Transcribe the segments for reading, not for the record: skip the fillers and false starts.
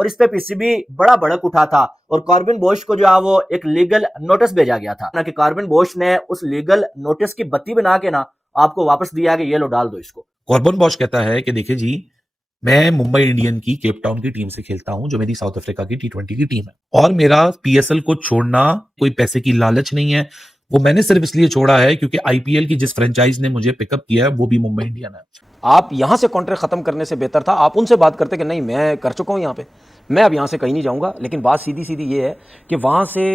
और इस पे पीसीबी बड़ा भड़क उठा था और कॉर्बिन बोश को जो है वो एक लीगल नोटिस भेजा गया था ना कि कॉर्बिन बोश ने उस लीगल नोटिस की बत्ती बना के ना आपको वापस दिया कि ये लो डाल दो इसको। कॉर्बिन बॉश कहता है कि देखिए जी, मैं मुंबई इंडियन की केप टाउन की टीम से खेलता हूं, जो मेरी साउथ अफ्रीका की T20 की टीम है, और मेरा पीएसएल को छोड़ना कोई पैसे की लालच नहीं है। वो मैंने सिर्फ इसलिए छोड़ा है क्योंकि आईपीएल की जिस फ्रेंचाइज ने मुझे पिकअप किया है वो भी मुंबई इंडियन है। आप यहां से कॉन्ट्रैक्ट खत्म करने से बेहतर था आप उनसे बात करते कि नहीं मैं कर चुका हूं यहां पे, मैं अब यहां से कहीं नहीं जाऊंगा। लेकिन बात सीधी सीधी ये है कि वहां से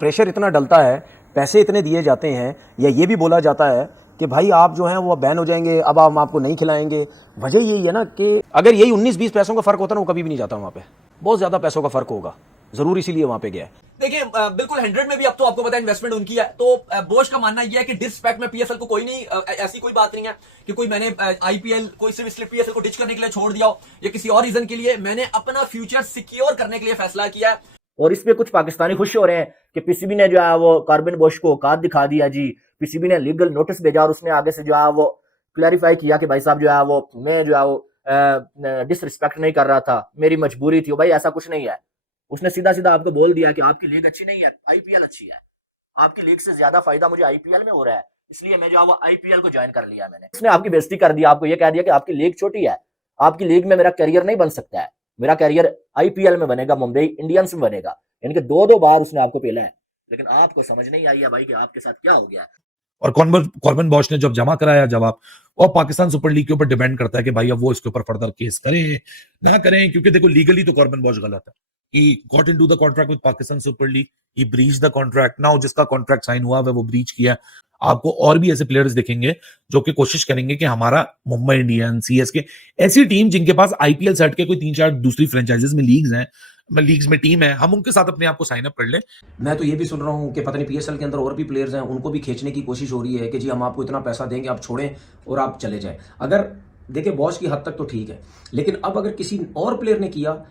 प्रेशर इतना डलता है, पैसे इतने दिए जाते हैं, या ये भी बोला जाता है कि भाई आप जो हैं वो बैन हो जाएंगे, अब हम आपको नहीं खिलाएंगे। वजह यही है ना कि अगर यही 19-20 पैसों का फर्क होता ना वो कभी भी नहीं जाता वहां पे, बहुत ज्यादा पैसों का फर्क होगा, जरूर इसीलिए वहां पे गया है। देखिए बिल्कुल 100 में भी अब तो आपको पता है इन्वेस्टमेंट उनकी है, तो बोश का मानना यह है कि डिसरिस्पेक्ट में पीएसएल को कोई नहीं, ऐसी कोई बात नहीं है कि कोई मैंने आईपीएल कोई सिर्फ इसलिए पीएसएल को डिच करने के लिए छोड़ दिया हो या किसी और रीजन के लिए, मैंने अपना फ्यूचर सिक्योर करने के लिए फैसला किया है। और इसमें कुछ पाकिस्तानी खुश हो रहे हैं कि पीसीबी ने जो है वो कॉर्बिन बोश को औकात दिखा दिया जी, पीसीबी ने लीगल नोटिस भेजा और उसने आगे से जो है वो क्लैरिफाई किया कि भाई साहब जो है वो मैं जो है वो डिसरिस्पेक्ट नहीं कर रहा था, मेरी मजबूरी थी। भाई ऐसा कुछ नहीं है, उसने सीधा सीधा आपको बोल दिया कि आपकी लीग अच्छी नहीं है, आईपीएल अच्छी है, आपकी लीग से ज्यादा फायदा मुझे आईपीएल में हो रहा है, इसलिए मैं जो है वो आईपीएल को ज्वाइन कर लिया। मैंने उसने आपकी बेइज्जती कर दी, आपको ये कह दिया कि आपकी लीग छोटी है, आपकी लीग में मेरा करियर नहीं बन सकता है, मेरा करियर आईपीएल में बनेगा, मुंबई इंडियंस में बनेगा। यानी कि दो बार उसने आपको पेला है, लेकिन आपको समझ नहीं आई है भाई कि आपके साथ क्या हो गया है। और कॉर्बिन बॉश ने जब जमा कराया जवाब, और पाकिस्तान सुपर लीग के ऊपर डिपेंड करता है कि भाई अब वो इसके ऊपर फर्दर केस करें ना करें, क्योंकि देखो लीगली तो कॉर्बिन बॉश गलत है। He got into the contract with Pakistan Super League. He breached the contract. Now जिसका कॉन्ट्रैक्ट साइन हुआ है वो ब्रीच किया। आपको और भी ऐसे प्लेयर्स दिखेंगे जो कि कोशिश करेंगे कि हमारा मुंबई इंडियंस, सीएसके, ऐसी टीम जिनके पास आईपीएल सेट के कोई 3-4 दूसरी फ्रेंचाइजीज में लीग्स में टीम है, हम उनके साथ अपने आप को साइन अप कर लें। मैं तो ये भी सुन रहा हूँ कि पता नहीं पीएसएल के अंदर और भी प्लेयर्स हैं, उनको भी खींचने की कोशिश हो रही है कि जी हम आपको इतना पैसा देंगे, आप छोड़ें और आप चले जाएं। अगर देखिए बॉश की हद तक तो ठीक है, लेकिन अब अगर किसी और प्लेयर ने किया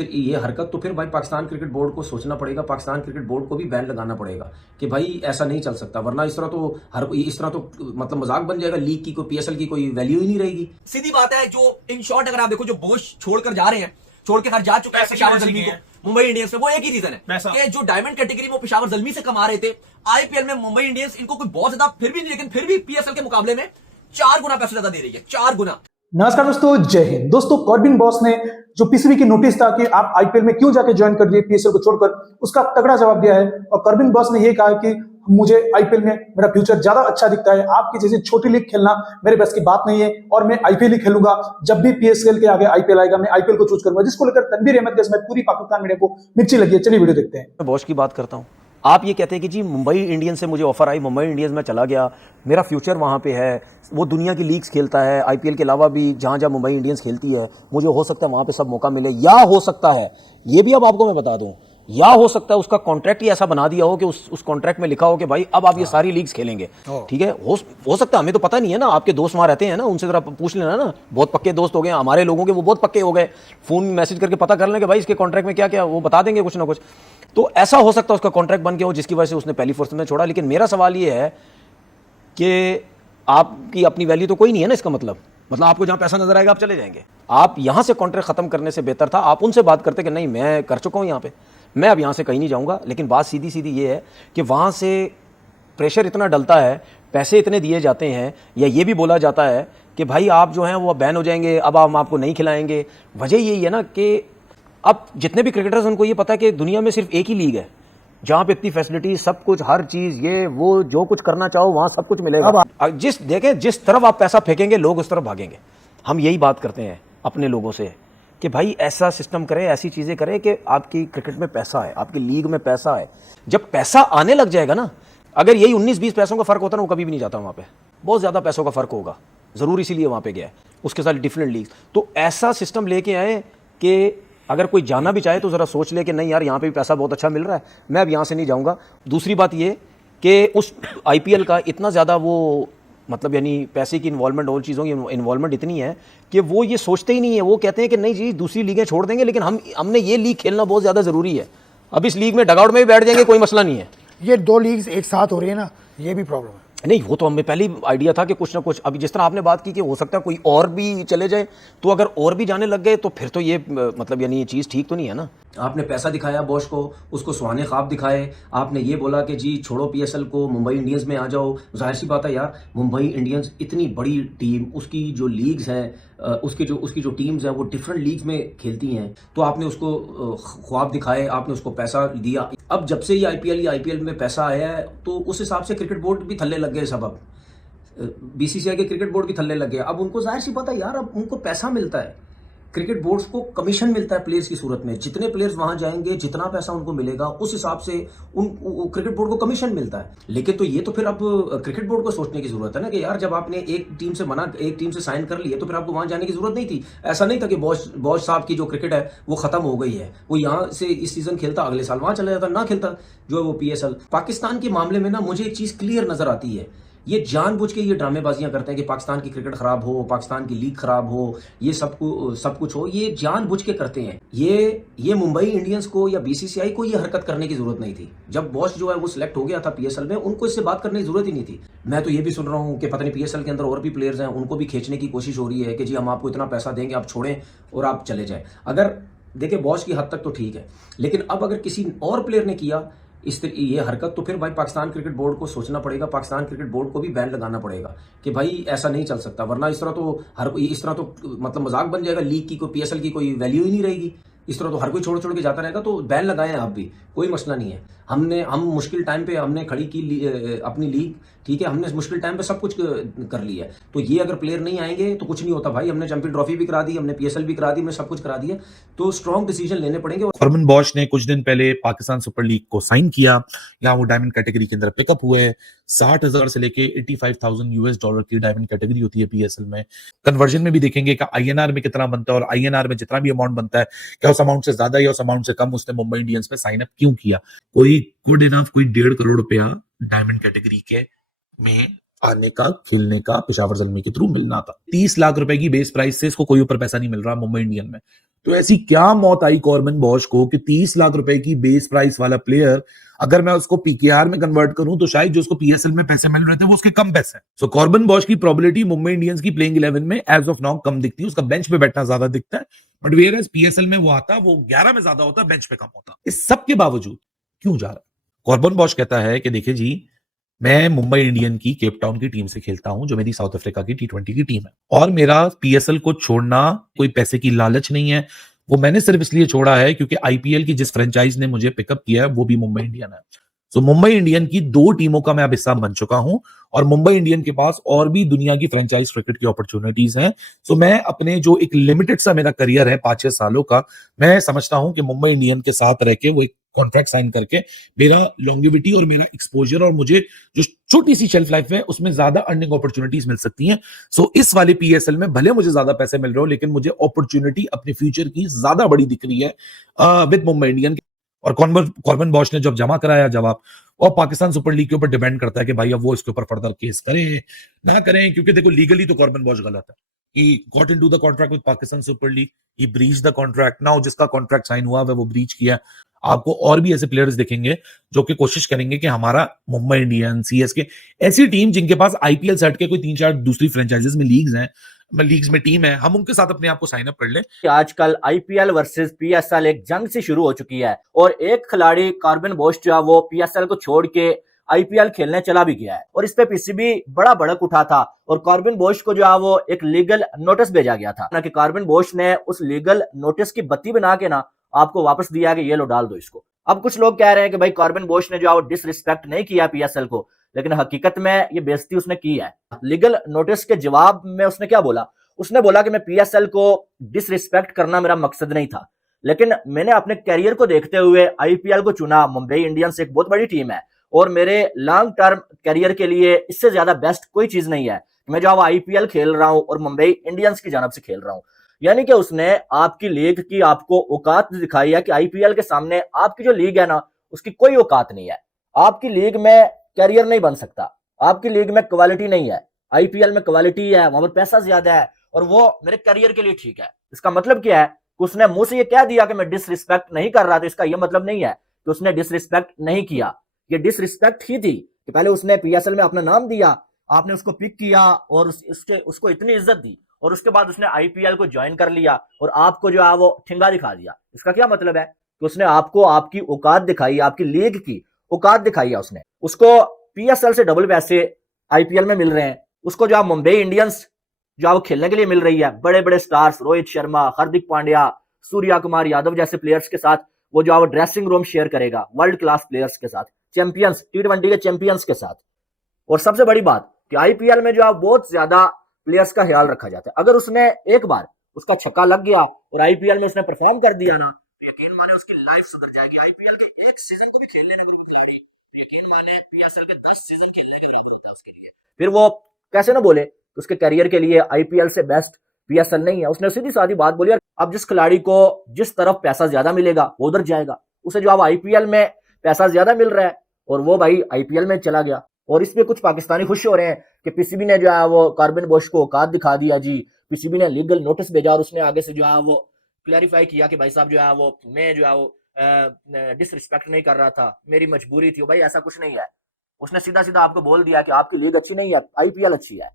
ये हरकत, तो फिर भाई पाकिस्तान क्रिकेट बोर्ड को सोचना पड़ेगा, पाकिस्तान क्रिकेट बोर्ड को भी बैन लगाना पड़ेगा कि भाई ऐसा नहीं चल सकता, वरना इस तरह तो मतलब मजाक बन जाएगा, लीग की कोई पीएसएल की कोई वैल्यू ही नहीं रहेगी। सीधी बात है, जो इन शॉर्ट अगर आप देखो जो बोश छोड़कर जा रहे हैं, छोड़ के जा चुके हैं पेशावर ज़ल्मी को मुंबई इंडियंस में, वो एक ही रीजन है कि जो डायमंड कैटेगरी में पेशावर ज़ल्मी से कमा रहे थे, आईपीएल में मुंबई इंडियंस इनको कोई बहुत ज्यादा फिर भी नहीं, लेकिन फिर भी पीएसएल के मुकाबले में 4 गुना पैसे ज्यादा दे रही है, 4 गुना। नमस्कार दोस्तों, जय हिंद। दोस्तों कॉर्बिन बॉस ने जो पीसीबी की नोटिस था कि आप आईपीएल में क्यों जाके ज्वाइन कर दिए पीएसएल को छोड़कर, उसका तगड़ा जवाब दिया है। और कॉर्बिन बॉस ने यह कहा कि मुझे आईपीएल में मेरा फ्यूचर ज्यादा अच्छा दिखता है, आपकी जैसी छोटी लीग खेलना मेरे बस की बात नहीं है, और मैं आईपीएल ही खेलूंगा। जब भी पीएसएल के आगे आईपीएल आएगा मैं आईपीएल को चूज करूंगा, जिसको लेकर तनवीर अहमद के समय पूरी पाकिस्तान मीडिया को मिर्ची लगी है। चलिए वीडियो देखते हैं। मैं बॉश की बात करता हूँ, आप ये कहते हैं कि जी मुंबई इंडियंस से मुझे ऑफर आई, मुंबई इंडियंस में चला गया, मेरा फ्यूचर वहाँ पे है, वो दुनिया की लीग्स खेलता है, आईपीएल के अलावा भी जहाँ जहाँ मुंबई इंडियंस खेलती है, मुझे हो सकता है वहाँ पे सब मौका मिले, या हो सकता है ये भी अब आपको मैं बता दूँ, या हो सकता है उसका कॉन्ट्रैक्ट ही ऐसा बना दिया हो कि उस कॉन्ट्रैक्ट में लिखा हो कि भाई अब आप ये सारी लीग्स खेलेंगे। ठीक है, हो सकता है, हमें तो पता नहीं है ना, आपके दोस्त वहाँ रहते हैं ना, उनसे जरा पूछ लेना ना, बहुत पक्के दोस्त हो गए हमारे लोगों के, वो बहुत पक्के हो गए, फोन मैसेज करके पता कर लें कि भाई इसके कॉन्ट्रैक्ट में क्या क्या, वो बता देंगे कुछ ना कुछ। तो ऐसा हो सकता है उसका कॉन्ट्रैक्ट बन गया हो जिसकी वजह से उसने पहली फुर्सत में छोड़ा। लेकिन मेरा सवाल ये है कि आपकी अपनी वैल्यू तो कोई नहीं है ना, इसका मतलब आपको जहां पैसा नजर आएगा आप चले जाएंगे। आप यहां से कॉन्ट्रैक्ट खत्म करने से बेहतर था आप उनसे बात करते कि नहीं मैं कर चुका हूं यहां पे, मैं अब यहां से कहीं नहीं जाऊंगा। लेकिन बात सीधी सीधी ये है कि वहां से प्रेशर इतना डलता है, पैसे इतने दिए जाते हैं, या ये भी बोला जाता है कि भाई आप जो हैं वो बैन हो जाएंगे, अब हम आपको नहीं खिलाएंगे। वजह यही है ना कि अब जितने भी क्रिकेटर्स उनको ये पता है कि दुनिया में सिर्फ एक ही लीग है जहां पे इतनी फैसिलिटी, सब कुछ, हर चीज, ये वो जो कुछ करना चाहो वहां सब कुछ मिलेगा। जिस तरफ आप पैसा फेंकेंगे लोग उस तरफ भागेंगे। हम यही बात करते हैं अपने लोगों से कि भाई ऐसा सिस्टम करें, ऐसी चीजें करें कि आपकी क्रिकेट में पैसा है, आपकी लीग में पैसा है। जब पैसा आने लग जाएगा ना, अगर यही 19-20 पैसों का फर्क होता ना वो कभी भी नहीं जाता वहां पे, बहुत ज्यादा पैसों का फर्क होगा, जरूर इसीलिए वहां पे गया है, उसके साथ डिफरेंट लीग। तो ऐसा सिस्टम लेके आए कि अगर कोई जाना भी चाहे तो ज़रा सोच ले कि नहीं यार यहाँ पे भी पैसा बहुत अच्छा मिल रहा है, मैं अब यहाँ से नहीं जाऊँगा। दूसरी बात ये कि उस आईपीएल का इतना ज़्यादा वो मतलब यानी पैसे की इन्वॉल्वमेंट, और चीज़ों की इन्वॉल्वमेंट इतनी है कि वो ये सोचते ही नहीं है। वो कहते हैं कि नहीं जी दूसरी लीगें छोड़ देंगे, लेकिन हमने ये लीग खेलना बहुत ज़्यादा ज़रूरी है। अब इस लीग में डगआउट में भी बैठ जाएंगे, कोई मसला नहीं है। ये 2 लीग्स एक साथ हो रही है ना, ये भी प्रॉब्लम है। नहीं, वो तो हमें पहले ही आइडिया था कि कुछ ना कुछ, अभी जिस तरह आपने बात की कि हो सकता है कोई और भी चले जाए, तो अगर और भी जाने लग गए तो फिर तो ये मतलब यानी ये चीज़ ठीक तो नहीं है ना। आपने पैसा दिखाया बॉश को, उसको सुहाने ख्वाब दिखाए, आपने ये बोला कि जी छोड़ो पीएसएल को, मुंबई इंडियंस में आ जाओ। जाहिर सी बात है यार, मुंबई इंडियंस इतनी बड़ी टीम, उसकी जो लीग्स हैं, उसकी जो टीम्स हैं वो डिफरेंट लीग्स में खेलती हैं, तो आपने उसको ख्वाब दिखाए, आपने उसको पैसा दिया। अब जब से ये आईपीएल में पैसा आया है तो उस हिसाब से क्रिकेट बोर्ड भी थल्ले लग गए सब। अब बीसीसीआई के क्रिकेट बोर्ड भी थल्ले लग गए। अब उनको जाहिर सी पता है यार, अब उनको पैसा मिलता है, क्रिकेट बोर्ड्स को कमीशन मिलता है प्लेयर्स की सूरत में। जितने प्लेयर्स वहां जाएंगे, जितना पैसा उनको मिलेगा, उस हिसाब से क्रिकेट बोर्ड को कमीशन मिलता है। लेकिन तो ये तो फिर अब क्रिकेट बोर्ड को सोचने की जरूरत है ना कि यार जब आपने एक टीम से साइन कर लिया तो फिर आपको वहां जाने की जरूरत नहीं थी। ऐसा नहीं था कि बॉश साहब की जो क्रिकेट है वो खत्म हो गई है, वो यहाँ से इस सीजन खेलता, अगले साल वहां चला जाता, ना खेलता जो है वो पीएसएल। पाकिस्तान के मामले में ना मुझे एक चीज क्लियर नजर आती है, ये जानबूझ के ये ड्रामेबाजियां करते हैं कि पाकिस्तान की क्रिकेट खराब हो, पाकिस्तान की लीग खराब हो, ये सब कुछ हो, ये जानबूझ के करते हैं। ये मुंबई इंडियंस को या बीसीसीआई को ये हरकत करने की जरूरत नहीं थी। जब बॉस जो है वो सिलेक्ट हो गया था पीएसएल में, उनको इससे बात करने की जरूरत ही नहीं थी। मैं तो ये भी सुन रहा हूं कि पता नहीं पीएसएल के अंदर और भी प्लेयर्स हैं, उनको भी खींचने की कोशिश हो रही है कि जी हम आपको इतना पैसा देंगे, आप छोड़ें और आप चले जाएं। अगर देखिए बॉस की हद तक तो ठीक है, लेकिन अब अगर किसी और प्लेयर ने किया ये हरकत, तो फिर भाई पाकिस्तान क्रिकेट बोर्ड को सोचना पड़ेगा, पाकिस्तान क्रिकेट बोर्ड को भी बैन लगाना पड़ेगा कि भाई ऐसा नहीं चल सकता, वरना इस तरह तो मतलब मजाक बन जाएगा, लीग की कोई पीएसएल की कोई वैल्यू ही नहीं रहेगी। इस तरह तो हर कोई छोड़ छोड़ के जाता रहेगा। तो बैन लगाए आप भी, कोई मसला नहीं है। हम मुश्किल टाइम पे हमने खड़ी की अपनी लीग, ठीक है, हमने मुश्किल टाइम पे सब कुछ कर लिया है। तो ये अगर प्लेयर नहीं आएंगे तो कुछ नहीं होता भाई। हमने चैंपियन ट्रॉफी भी करा दी, हमने पीएसएल भी करा दी, हमने सब कुछ करा दिया, तो स्ट्रॉन्ग डिसीजन लेने पड़ेंगे। कॉर्बन बॉश ने कुछ दिन पहले पाकिस्तान सुपर लीग को साइन किया, यहाँ वो डायमंड कैटेगरी के अंदर पिकअप हुए। 60,000 से लेके 85,000 यूएस डॉलर की डायमंड कैटेगरी होती है पीएसएल में। कन्वर्जन में भी देखेंगे कि आईएनआर में कितना बनता है, और आईएनआर में जितना भी अमाउंट बनता है, क्या उस अमाउंट से ज्यादा या उस अमाउंट से कम उसने मुंबई इंडियंस में साइन अप क्यों किया। कोई गुड इनफ कोई 1.5 करोड़ रुपया डायमंड कैटेगरी के में आने का, खेलने का पेशावर ज़ल्मी के थ्रू मिलना था। 30 लाख रुपए की बेस प्राइस से इसको कोई ऊपर पैसा नहीं मिल रहा मुंबई इंडियन में। तो ऐसी क्या मौत आई कॉर्बन बॉश को कि 30 लाख रुपए की बेस प्राइस वाला प्लेयर, अगर मैं उसको पीकेआर में कन्वर्ट करूं तो शायद जो उसको पीएसएल में पैसे मिल रहे थे वो उसके कम पैसे हैं। सो कॉर्बन बॉश की प्रोबेबिलिटी मुंबई इंडियंस की प्लेइंग 11 में एज ऑफ नाउ कम दिखती है, उसका बेंच पे बैठना ज्यादा दिखता है। बट वेयर एज पीएसएल में वो आता, वो 11 में ज्यादा होता, बेंच पे कम होता। इस सब के बावजूद क्यों जा रहा है? कॉर्बन बॉश कहता है कि देखिए जी, मैं मुंबई इंडियन की केप टाउन की टीम से खेलता हूं, जो मेरी साउथ अफ्रीका की T20 की टीम है, और मेरा पीएसएल को छोड़ना कोई पैसे की लालच नहीं है। वो मैंने सिर्फ इसलिए छोड़ा है क्योंकि आईपीएल की जिस फ्रेंचाइज ने मुझे पिकअप किया है वो भी मुंबई इंडियन है। सो मुंबई इंडियन की 2 टीमों का मैं अब हिस्सा बन चुका हूं, और मुंबई इंडियन के पास और भी दुनिया की फ्रेंचाइज क्रिकेट की अपॉर्चुनिटीज हैं। सो मैं अपने जो एक लिमिटेड सा मेरा करियर है 5-6 सालों का, मैं समझता हूं कि मुंबई इंडियन के साथ रह के वो एक कॉन्ट्रैक्ट साइन करके मेरा लॉन्गेविटी और मेरा एक्सपोजर और मुझे जो छोटी सी शेल्फ लाइफ है उसमें ज्यादा अर्निंग अपॉर्चुनिटीज मिल सकती हैं। सो इस वाले पीएसएल में भले मुझे ज्यादा पैसे मिल रहे हो, लेकिन मुझे अपॉर्चुनिटी अपने फ्यूचर की ज्यादा बड़ी दिख रही है विद मुंबई इंडियन। और कॉर्बन बॉश ने जब जमा कराया जवाब, और पाकिस्तान सुपर लीग के ऊपर डिपेंड करता है कि भाई अब वो इसके ऊपर फर्दर केस करें ना करें, क्योंकि देखो लीगली तो कॉर्बन बॉश गलत है। He got into the contract with Pakistan Super League. He breached the contract. Now जिसका कॉन्ट्रैक्ट साइन हुआ है वो ब्रीच किया। आपको और भी ऐसे प्लेयर्स दिखेंगे जो कि कोशिश करेंगे कि हमारा मुंबई इंडियन, सीएसके, ऐसी टीम जिनके पास आईपीएल सेट के कोई 3-4 दूसरी फ्रेंचाइजीज में लीग्स में टीम है, हम उनके साथ अपने आप को साइन अप कर लें। आजकल आईपीएल वर्सेस पीएसएल एक जंग सी शुरू हो चुकी है, और एक खिलाड़ी कॉर्बन बॉश जो है वो पीएसएल को छोड़ के आईपीएल खेलने चला भी गया है, और इस पे पीसीबी बड़ा भड़क उठा था, और कॉर्बन बॉश को जो है वो एक लीगल नोटिस भेजा गया था ना, कि कॉर्बन बॉश ने उस लीगल नोटिस की बत्ती बना के ना आपको वापस दिया कि ये लो डाल दो इसको। अब कुछ लोग कह रहे हैं कि भाई कॉर्बन बॉश ने जो है वो डिसरिस्पेक्ट नहीं किया पीएसएल को, लेकिन हकीकत में ये बेइज्जती उसने की है। लीगल नोटिस के जवाब में उसने क्या बोला? उसने बोला कि मैं पीएसएल को डिसरिस्पेक्ट करना मेरा मकसद नहीं था, लेकिन मैंने अपने कैरियर को देखते हुए आईपीएल को चुना। मुंबई इंडियंस एक बहुत बड़ी टीम है, और मेरे लॉन्ग टर्म करियर के लिए इससे ज्यादा बेस्ट कोई चीज नहीं है। मैं जो आईपीएल खेल रहा हूं और मुंबई इंडियंस की जानब से खेल रहा हूं। यानी कि उसने आपकी लीग की आपको औकात दिखाई है कि आईपीएल के सामने आपकी जो लीग है ना उसकी कोई औकात नहीं है। आपकी लीग में कैरियर नहीं बन सकता, आपकी लीग में क्वालिटी नहीं है। आईपीएल में क्वालिटी है, वहां पर पैसा ज्यादा है, और वो मेरे करियर के लिए ठीक है। इसका मतलब क्या है कि उसने मुंह से ये कह दिया कि मैं डिसरिस्पेक्ट नहीं कर रहा था, इसका यह मतलब नहीं है कि उसने डिसरिस्पेक्ट नहीं किया, ये डिसरिस्पेक्ट ही थी। कि पहले उसने पीएसएल में अपना नाम दिया, आपने उसको पिक किया और उसको इतनी इज्जत दी और उसके बाद उसने आईपीएल को ज्वाइन कर लिया और आपको जो है वो ठिंगा दिखा दिया। इसका क्या मतलब है कि उसने आपको आपकी औकात दिखाई, आपकी लीग की औकात दिखाई है उसने। उसको पीएसएल से डबल पैसे आईपीएल में मिल रहे हैं, उसको जो मुंबई इंडियंस जो वो खेलने के लिए मिल रही है, बड़े बड़े स्टार्स रोहित शर्मा, हार्दिक पांड्या, सूर्या कुमार यादव जैसे प्लेयर्स के साथ वो जो ड्रेसिंग रूम शेयर करेगा वर्ल्ड क्लास प्लेयर्स के साथ, चैंपियंस T20 के चैंपियंस के साथ। और सबसे बड़ी बात कि आईपीएल में जो बहुत ज्यादा प्लेयर्स का ख्याल रखा जाता है। अगर उसने एक बार उसका छक्का लग गया और आईपीएल में उसने परफॉर्म कर दिया ना, तो यकीन माने उसकी लाइफ सुधर जाएगी। आईपीएल के एक सीजन को भी खेल लेने को खिलाड़ी, तो यकीन माने पीएसएल के 10 सीजन खेलने के बराबर होता है उसके लिए। फिर वो कैसे ना बोले कि उसके करियर के लिए आईपीएल से बेस्ट पीएसएल नहीं है। उसने सीधी सादी बात बोली, अब जिस खिलाड़ी को जिस तरफ पैसा ज्यादा मिलेगा वो उधर जाएगा। उसे जो अब आईपीएल में पैसा ज्यादा मिल रहा है और वो भाई आईपीएल में चला गया। और इसमें कुछ पाकिस्तानी खुश हो रहे हैं कि पीसीबी ने जो है वो कॉर्बिन बॉश को औकात दिखा दिया जी, पीसीबी ने लीगल नोटिस भेजा और उसने आगे से जो है वो क्लैरिफाई किया कि भाई साहब जो है वो मैं जो है वो डिसरिस्पेक्ट नहीं कर रहा था, मेरी मजबूरी थी। भाई ऐसा कुछ नहीं है, उसने सीधा सीधा आपको बोल दिया कि आपकी लीग अच्छी नहीं है, आईपीएल अच्छी है,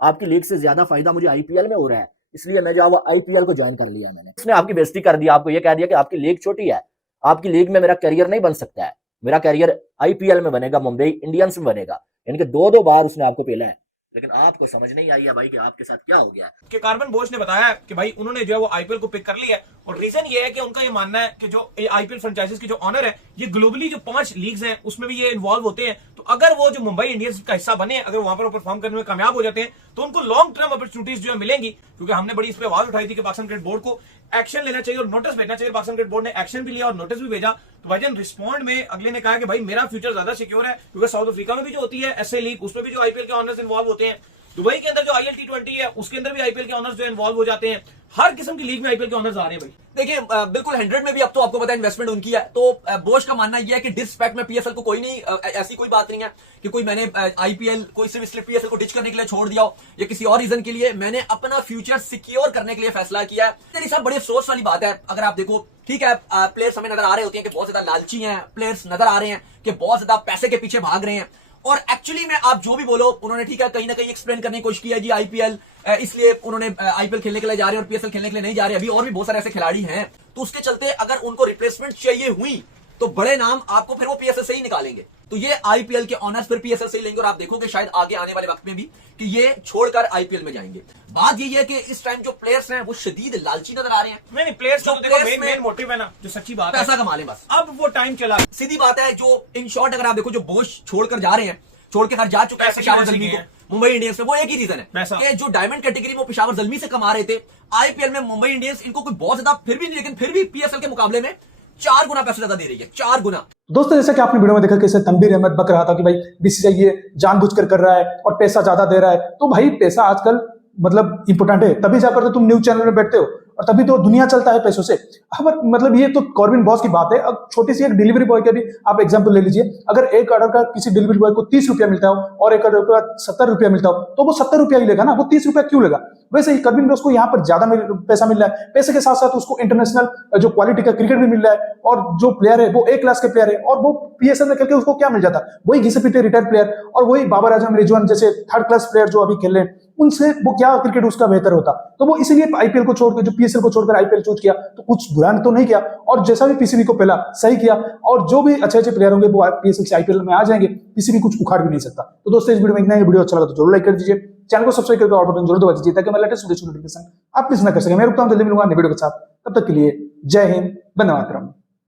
आपकी लीग से ज्यादा फायदा मुझे आईपीएल में हो रहा है, इसलिए मैं जो वो आईपीएल को ज्वाइन कर लिया मैंने। उसने आपकी बेइज्जती कर दी, आपको ये कह दिया कि आपकी लीग छोटी है, आपकी लीग में मेरा करियर नहीं बन सकता है, मेरा करियर आईपीएल में बनेगा, मुंबई इंडियंस में बनेगा। यानी कि दो बार उसने आपको पेला है, लेकिन आपको समझ नहीं आई है भाई कि आपके साथ क्या हो गया है। कि कॉर्बिन बॉश ने बताया कि भाई उन्होंने जो है वो आईपीएल को पिक कर लिया है और रीजन ये है कि उनका ये मानना है कि जो आईपीएल फ्रेंचाइजीज के जो ऑनर है, ये ग्लोबली जो 5 लीग्स हैं उसमें भी ये इन्वॉल्व होते हैं। तो अगर वो जो मुंबई इंडियंस का हिस्सा बने, अगर वहां पर परफॉर्म करने में कामयाब हो जाते हैं तो उनको लॉन्ग टर्म अपॉर्चुनिटीज जो है मिलेंगी। क्योंकि हमने बड़ी इस पर आवाज उठाई थी कि पाकिस्तान क्रिकेट बोर्ड को एक्शन लेना चाहिए और नोटिस भेजना चाहिए। पाकिस्तान क्रिकेट बोर्ड ने एक्शन भी लिया और नोटिस भी भेजा। तो भाईजान रिस्पॉन्ड में अगले ने कहा कि भाई मेरा फ्यूचर ज्यादा सिक्योर है, क्योंकि साउथ अफ्रीका में भी जो होती है एसए लीग, उसमें भी जो आईपीएल के ऑनर्स इन्वॉल्व होते हैं। दुबई के अंदर जो आईएल T20 है उसके अंदर भी आईपीएल के ऑनर्स जो इन्वॉल्व हो जाते हैं। हर किस्म की लीग में आईपीएल के ऑनर्स आ रहे हैं भाई। देखिए बिल्कुल 100 में भी अब तो आपको पता है इन्वेस्टमेंट उनकी है। तो बोश का मानना यह है कि डिसरिस्पेक्ट में पीएसएल को कोई नहीं, ऐसी कोई बात नहीं है कि कोई मैंने आईपीएल कोई सिर्फ इसलिए पीएसएल को डिच करने के लिए छोड़ दिया हो या किसी और रीजन के लिए। मैंने अपना फ्यूचर सिक्योर करने के लिए फैसला किया है। मेरी साहब बड़ी अफसोस वाली बात है, अगर आप देखो ठीक है प्लेयर्स हमें नजर आ रहे होते हैं कि बहुत ज्यादा लालची हैं, प्लेयर्स नजर आ रहे हैं कि बहुत ज्यादा पैसे के पीछे भाग रहे हैं। और एक्चुअली में आप जो भी बोलो, उन्होंने ठीक है कहीं ना कहीं एक्सप्लेन करने की कोशिश की है जी आईपीएल इसलिए उन्होंने आईपीएल खेलने के लिए जा रहे हैं और पीएसएल खेलने के लिए नहीं जा रहे। अभी और भी बहुत सारे ऐसे खिलाड़ी हैं, तो उसके चलते अगर उनको रिप्लेसमेंट चाहिए हुई तो बड़े नाम आपको फिर वो पीएसएल से ही निकालेंगे। तो ये आईपीएल के ऑनर्स फिर पीएसएल से ही लेंगे और आप देखोगे शायद आगे आने वाले वक्त में भी कि ये छोड़कर आईपीएल में जाएंगे। बात यही है कि इस टाइम जो प्लेयर्स हैं वो शदीद लालची नजर आ रहे हैं। नहीं प्लेयर्स का तो देखो मेन मोटिव है ना, जो सच्ची बात है पैसा कमा लें बस। अब वो टाइम चला। सीधी बात है, जो इन शॉर्ट अगर आप देखो जो बोश छोड़कर जा रहे हैं, छोड़ के घर जा चुका है पेशावर ज़ल्मी को मुंबई इंडियंस में, वो एक ही रीजन है कि जो डायमंड कैटेगरी में पेशावर ज़ल्मी से कमा रहे थे, आईपीएल में मुंबई इंडियंस इनको कोई बहुत ज्यादा फिर भी नहीं, लेकिन फिर भी पीएसएल के मुकाबले में 4 गुना पैसे ज्यादा दे रही है, 4 गुना। दोस्तों जैसा कि आपने वीडियो में देखा कैसे तनवीर अहमद बक रहा था कि भाई बीसीसीआई ये जानबूझकर कर रहा है और पैसा ज्यादा दे रहा है। तो भाई पैसा आजकल मतलब इंपोर्टेंट है, तभी जाकर तो तुम न्यूज चैनल में बैठते हो और तभी तो दुनिया चलता है पैसों से। अब मतलब ये तो कॉर्बिन बॉस की बात है। अब छोटी सी एक डिलीवरी बॉय का भी आप एग्जांपल ले लीजिए। अगर एक ऑर्डर का किसी डिलीवरी बॉय को 30 रुपया मिलता हो और एक ऑर्डर का 70 रुपया मिलता हो, तो वो 70 रुपया ही लेगा ना, वो 30 रुपया क्यों लेगा? वैसे ही कॉर्बिन बॉस को यहाँ पर ज्यादा पैसा मिल रहा है। पैसे के साथ साथ उसको इंटरनेशनल जो क्वालिटी का क्रिकेट भी मिल रहा है और जो प्लेयर है वो A क्लास के प्लेयर है और वो पीएसएल में खेल उसको क्या मिल जाता है? वही घिसे पीटे रिटायर्ड प्लेयर और वही बाबर आजम, रिजवान जैसे 3rd क्लास प्लेयर जो अभी खेल रहे हैं, उनसे वो क्या क्रिकेट उसका बेहतर होता। तो वो इसीलिए आईपीएल को छोड़कर, जो पीएसएल को छोड़कर आईपीएल चूज किया, तो कुछ बुरा तो नहीं किया और जैसा भी पीसीबी को पहला सही किया। और जो भी अच्छे अच्छे प्लेयर होंगे वो पीएसएल से आईपीएल में आ जाएंगे, पीसीबी कुछ उखाड़ भी नहीं सकता। तो दोस्तों इस वीडियो में इतना ही। वीडियो अच्छा लगा तो जरूर लाइक कर दीजिए, चैनल को सब्सक्राइब करके और बटन जरूर दबा दीजिए ताकि मैं लेटेस्ट वीडियो नोटिफिकेशन आप मिस ना कर सके। मैं रुकता हूं, जल्दी मिलूंगा नए वीडियो के साथ। तब तक के लिए जय हिंद, वंदे मातरम।